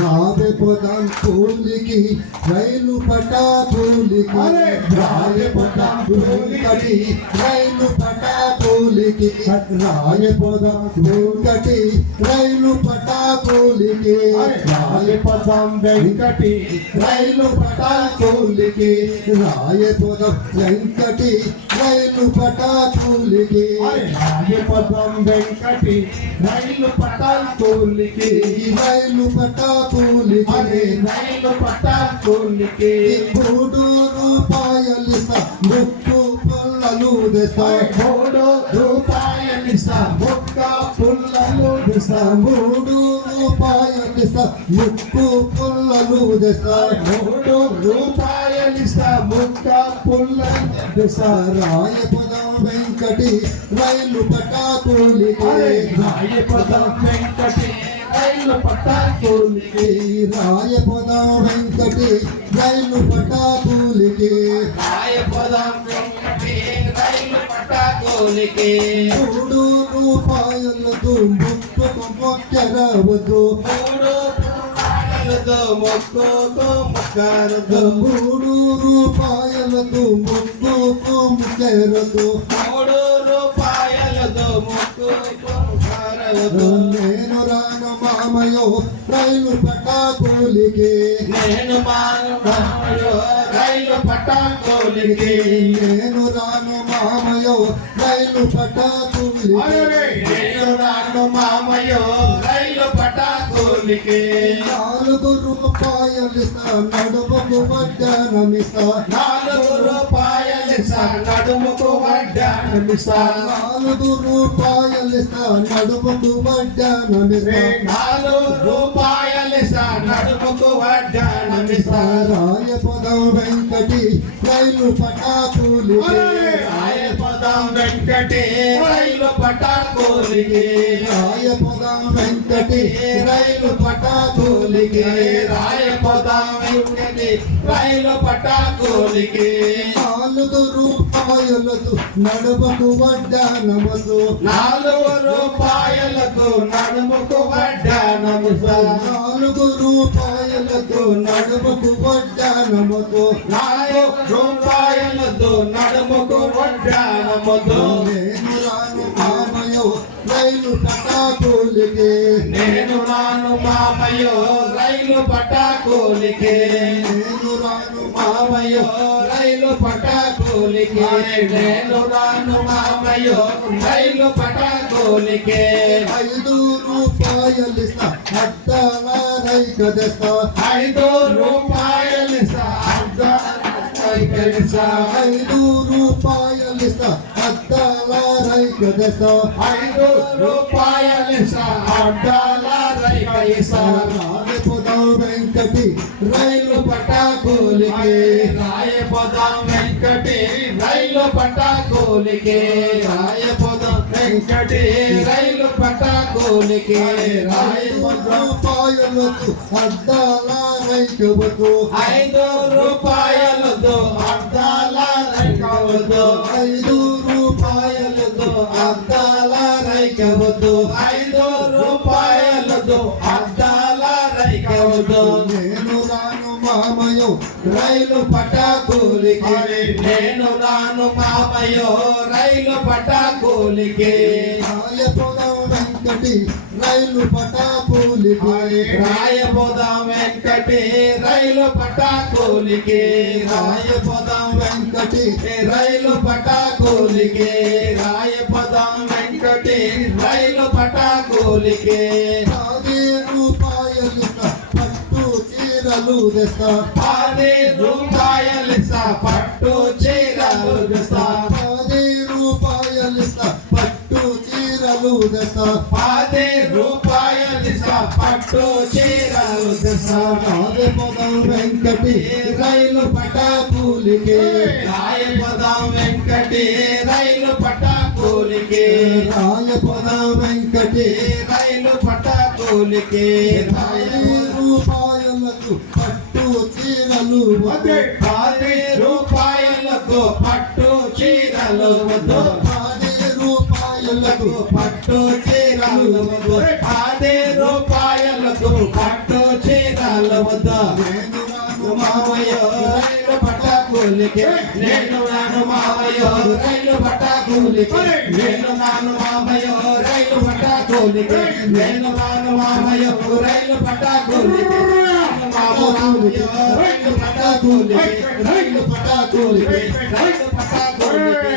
రాయపదం కూలికి రైలు పటా కూలికి రాయపదం కూలికి రైలు పటా కూలికి రాయపదం కూలికి రైలు పటా కూలికి రాయపదం వెంకటి రైలు పటా కూలికి రాయపదం వెంకటి రైలు పటా కూలికి రాయపదం వెంకటి రైలు పటా కూలికి రైలు పటా కూలికి రైలు పటా కూలికి 3 రూపాయలిస్తా ముక్కు పుల్లలు తెస్తా 3 రూపాయలిస్తా ముక్క పుల్లలు తెస్తా 3 రూపాయలిస్తా ముక్కు పుల్లలు తెస్తా 3 రూపాయలిస్తా ముక్క పుల్లలు తెస్తా రాయపదం వెంకటి రైలు పటా కూలికి రాయపదం వెంకటి రైలు పటా కూలికి రాయపదం వెంకటి రైలు పటా కూలికి రాయపదం వెంకటి రైలు పటా కూలికి 3 రూపాయలతో ముక్కుకు మొక్కరవద్దు 3 రూపాయలతో ముక్కుకు మొక్కరవద్దు 3 రూపాయలతో ముక్కుకు మొక్కరవద్దు 3 రూపాయలతో ముక్కుకు మొక్కరవద్దు నేను రాను మామయ్యో రైలు పటా కూలికి నేను మామయ్యో రైలు పటా కూలికి నేను రాను మామయ్యో రైలు పటా కూలికి నేను రాను మామయ్యో రైలు పటా కూలికి 4 రూపాయలిస్తా నడుముకు వడ్డానమిస్తా 4 రూపాయలిస్తా నడుముకు వడ్డానమిస్తా 4 రూపాయలిస్తా నడుముకు వడ్డానమిస్తా 4 రూపాయలిస్తా నడుముకు వడ్డానమిస్తా రాయపదం వెంకటి రైలు పటా కూలికి రాయపదం వెంకటి రైలు పటా కూలికి రాయపదం వెంకటి రైలు పటా కూలికి రాయపదం వెంకటి రైలు పటా కూలికి 4 రూపాయలతో నడుముకు వడ్డానమసు 4 రూపాయలతో నడుముకు వడ్డానమసు 4 రూపాయలతో నడుముకు వడ్డానమసు 4 రూపాయలతో నడుముకు వడ్డానమసు నేను రాను మామయ్యో రైలు పటా కూలికి నేను రాను మామయ్యో రైలు పటా కూలికి నేను రాను మామయ్యో రైలు పటా కూలికి నేను రాను మామయ్యో రైలు పటా కూలికి 5 రూపాయలిస్తా అద్దాల రైక తెస్తా 5 రూపాయలిస్తా అద్దాల రైక తెస్తా 5 రూపాయలిస్తా అద్దాల రైక తెస్తా 5 రూపాయలిస్తా అద్దాల రైక తెస్తా రాయపదం వెంకటి రైలు పటా కూలికి రాయపదం వెంకటి రైలు పటా కూలికి రాయపదం వెంకటి రైలు పటా కూలికి 5 రూపాయలతో అద్దాల రైకవద్దు 5 రూపాయలతో అద్దాల రైకవద్దు 5 రూపాయలతో అద్దాల రైకవద్దు 5 రూపాయలతో అద్దాల రైకవద్దు నేను రాను మామయ్యో రైలు పటా కూలికి నేను రాను మామయ్యో రైలు పటా కూలికి రాయపదం వెంకటి రైలు పటా కూలికి రాయపదం వెంకటి రైలు పటా కూలికి రాయపదం వెంకటి రైలు పటా కూలికి రాయపదం వెంకటి రైలు పటా కూలికి 10 రూపాయలిస్తా పట్టు చీరలు తెస్తా 10 రూపాయలిస్తా పట్టు చీరలు తెస్తా 10 రూపాయలిస్తా పట్టు చీరలు తెస్తా 10 రూపాయలిస్తా పట్టు చీరలు తెస్తా రాయపదం వెంకటి రైలు పటా కూలికి రాయపదం వెంకటి రైలు పటా కూలికి రాయపదం వెంకటి రైలు పటా కూలికి 10 రూపాయలకు పట్టు చీరలు 10 రూపాయలకు పట్టు చీరలు 10 రూపాయలకు పట్టు చీరలు 10 రూపాయలకు పట్టు చీరలు కూలికి నేను నాను మామయ్యో రైలు పట్టా కూలికి నేను నాను మామయ్యో రైలు పట్టా కూలికి నేను నాను మామయ్యో రైలు పట్టా కూలికి మామయ్యో రైలు పట్టా కూలికి రైలు పట్టా కూలికి రైలు పట్టా కూలికి